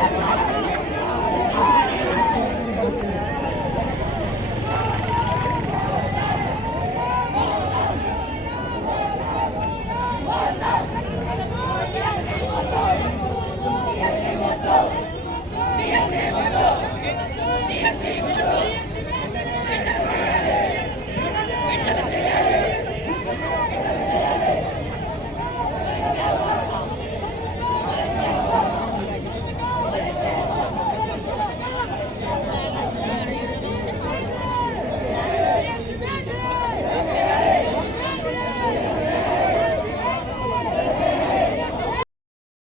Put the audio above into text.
Thank you.